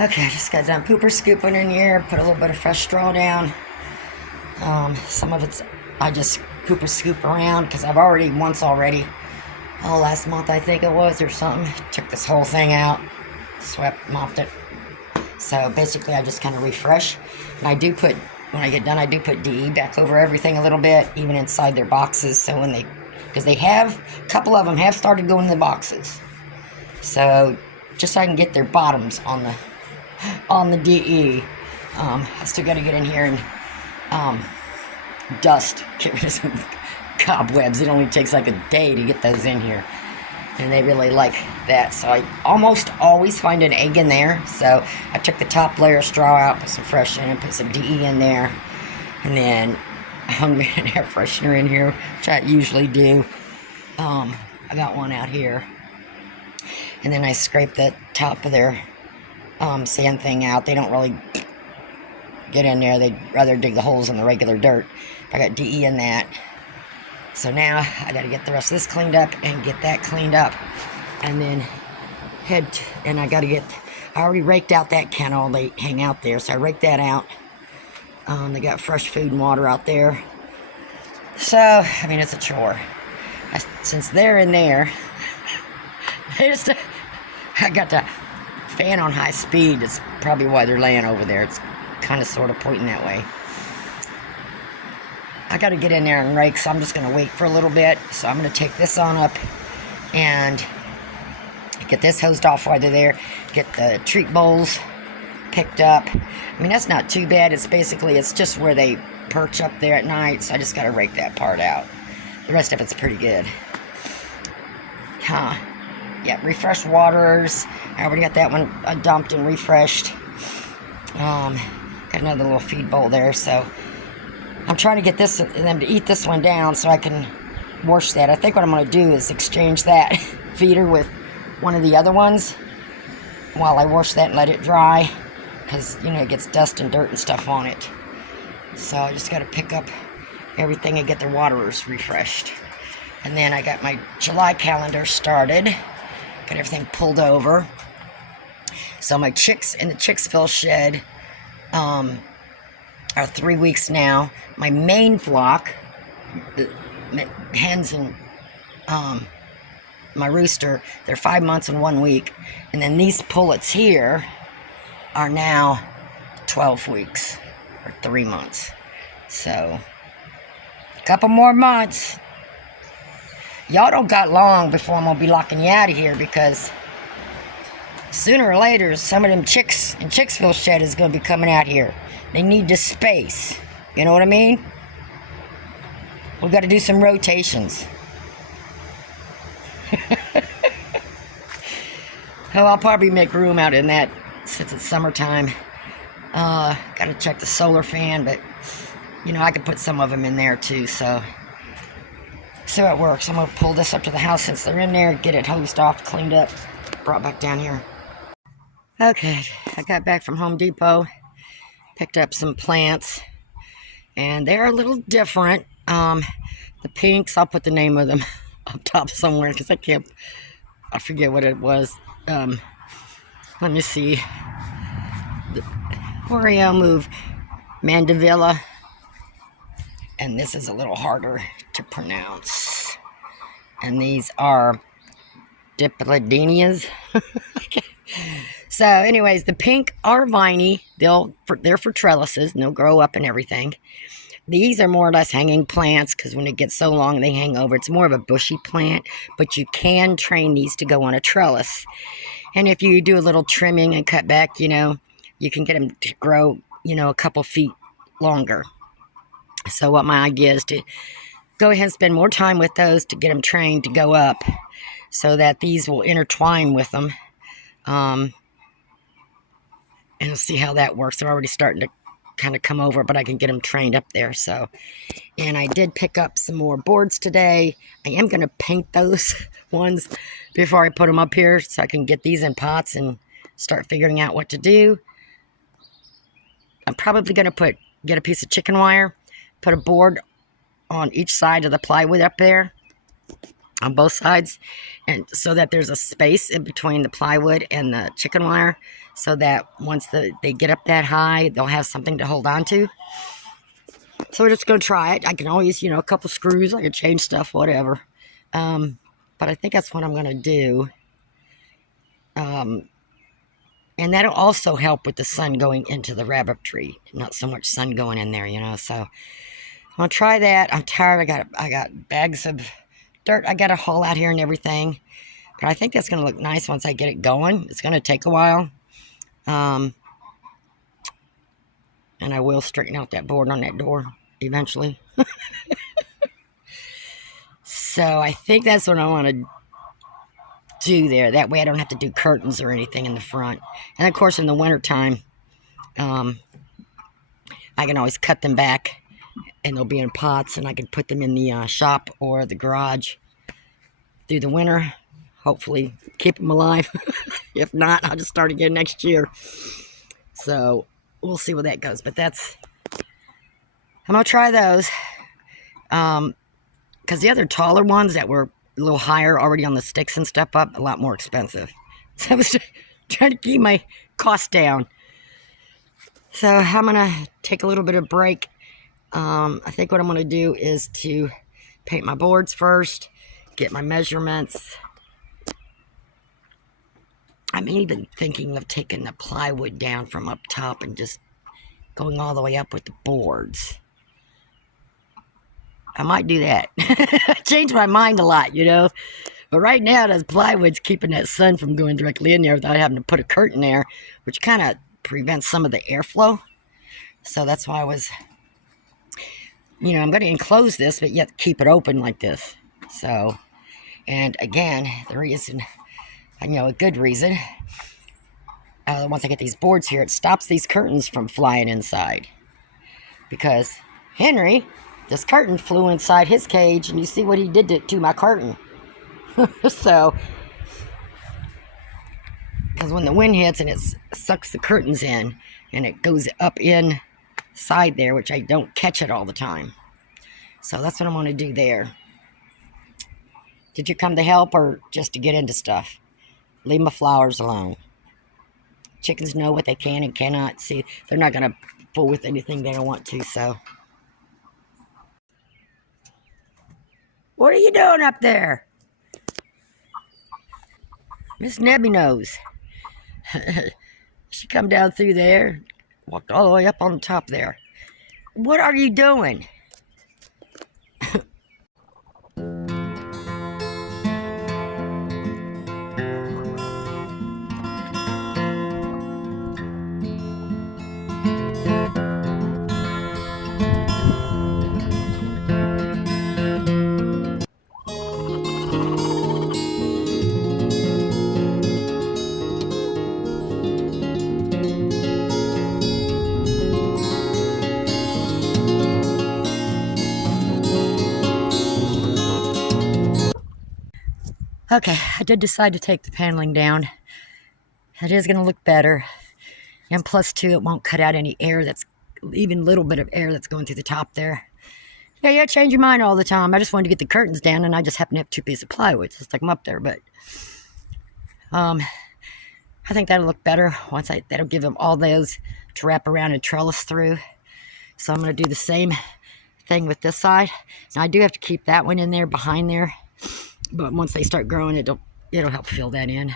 Okay, I just got done pooper scooping in here, put a little bit of fresh straw down. Some of it's, I just pooper scoop around because I've already, once already, last month I think it was or something, took this whole thing out, swept, mopped it. So basically I just kind of refresh. And I do put, when I get done, I do put DE back over everything a little bit, even inside their boxes. So when they, because they have, a couple of them have started going in the boxes. So just so I can get their bottoms on the DE. I still got to get in here and get rid of some cobwebs. It only takes like a day to get those in here. And they really like that. So I almost always find an egg in there. So I took the top layer of straw out, put some fresh in, and put some DE in there. And then I hung me an air freshener in here, which I usually do. I got one out here. And then I scraped the top of their sand thing out. They don't really get in there. They'd rather dig the holes in the regular dirt. I got DE in that. So now I got to get the rest of this cleaned up and get that cleaned up. And then I got to get, I already raked out that kennel. They hang out there. So I raked that out. They got fresh food and water out there. So, I mean, it's a chore. Since they're in there, I got the fan on high speed. It's probably why they're laying over there. It's kind of sort of pointing that way. I got to get in there and rake, so I'm just going to wait for a little bit. So I'm going to take this on up and get this hosed off while they're there. Get the treat bowls picked up. I mean, that's not too bad. It's just where they perch up there at night, so I just got to rake that part out. The rest of it's pretty good. Yeah, refreshed waters. I already got that one dumped and refreshed. Got another little feed bowl there, so I'm trying to get them to eat this one down so I can wash that. I think what I'm going to do is exchange that feeder with one of the other ones while I wash that and let it dry, because, you know, it gets dust and dirt and stuff on it. So I just got to pick up everything and get their waters refreshed. And then I got my July calendar started. Got everything pulled over. So my chicks in the Chicksville shed are 3 weeks now. My main flock, the hens and my rooster, they're 5 months and 1 week. And then these pullets here are now 12 weeks or 3 months. So a couple more months. Y'all don't got long before I'm going to be locking you out of here, because sooner or later, some of them chicks in Chicksville shed is going to be coming out here. They need the space. You know what I mean? We got to do some rotations. Oh, I'll probably make room out in that since it's summertime. Got to check the solar fan, but, you know, I could put some of them in there too, so it works. I'm going to pull this up to the house since they're in there, get it hosed off, cleaned up, brought back down here. Okay, I got back from Home Depot, picked up some plants, and they're a little different. The pinks, I'll put the name of them up top somewhere because I forget what it was. Let me see. The Oreo move, Mandevilla, and this is a little harder to pronounce. And these are Dipladenias. So anyways, the pink are viney. They're for trellises, and they'll grow up and everything. These are more or less hanging plants, because when it gets so long they hang over. It's more of a bushy plant, but you can train these to go on a trellis. And if you do a little trimming and cut back, you know, you can get them to grow, you know, a couple feet longer. So what my idea is to go ahead and spend more time with those to get them trained to go up, so that these will intertwine with them. And we'll see how that works. They're already starting to kind of come over, but I can get them trained up there. So, and I did pick up some more boards today. I am going to paint those ones before I put them up here, so I can get these in pots and start figuring out what to do. I'm probably going to get a piece of chicken wire, put a board on each side of the plywood up there. on both sides, and so that there's a space in between the plywood and the chicken wire, so that once they get up that high, they'll have something to hold on to. So we're just going to try it. I can always, a couple screws, I can change stuff, whatever. But I think that's what I'm going to do. And that'll also help with the sun going into the rabbitry. Not so much sun going in there, So I'm going to try that. I'm tired. I got bags of dirt I got to haul out here and everything. But I think that's going to look nice once I get it going. It's going to take a while. And I will straighten out that board on that door eventually. So I think that's what I want to do there. That way I don't have to do curtains or anything in the front. And of course in the wintertime, I can always cut them back and they'll be in pots, and I can put them in the shop or the garage through the winter. Hopefully keep them alive. If not, I'll just start again next year. So we'll see where that goes. But I'm going to try those. Because the other taller ones that were a little higher already on the sticks and stuff up, a lot more expensive. So I was trying to keep my costs down. So I'm going to take a little bit of break. I think what I'm going to do is to paint my boards first, get my measurements. I'm even thinking of taking the plywood down from up top and just going all the way up with the boards. I might do that. I changed my mind a lot, But right now, that plywood's keeping that sun from going directly in there without having to put a curtain there, which kind of prevents some of the airflow. So that's why I was, I'm going to enclose this, but yet keep it open like this. So, and again, the reason, a good reason, once I get these boards here, it stops these curtains from flying inside. Because Henry, this curtain flew inside his cage, and you see what he did to my curtain. So, because when the wind hits and it sucks the curtains in, and it goes up inside there, which I don't catch it all the time. So that's what I'm going to do there. Did you come to help or just to get into stuff? Leave my flowers alone. Chickens know what they can and cannot see. They're not going to fool with anything they don't want to, so. What are you doing up there? Miss Nebby Nose. She come down through there, walked all the way up on the top there. What are you doing? Okay, I did decide to take the paneling down. It is going to look better. And plus, too, it won't cut out any air even a little bit of air that's going through the top there. Yeah, change your mind all the time. I just wanted to get the curtains down, and I just happen to have 2 pieces of plywood, so stick them up there. But I think that'll look better. That'll give them all those to wrap around and trellis through. So I'm going to do the same thing with this side. Now, I do have to keep that one in there behind there. But once they start growing, it'll help fill that in.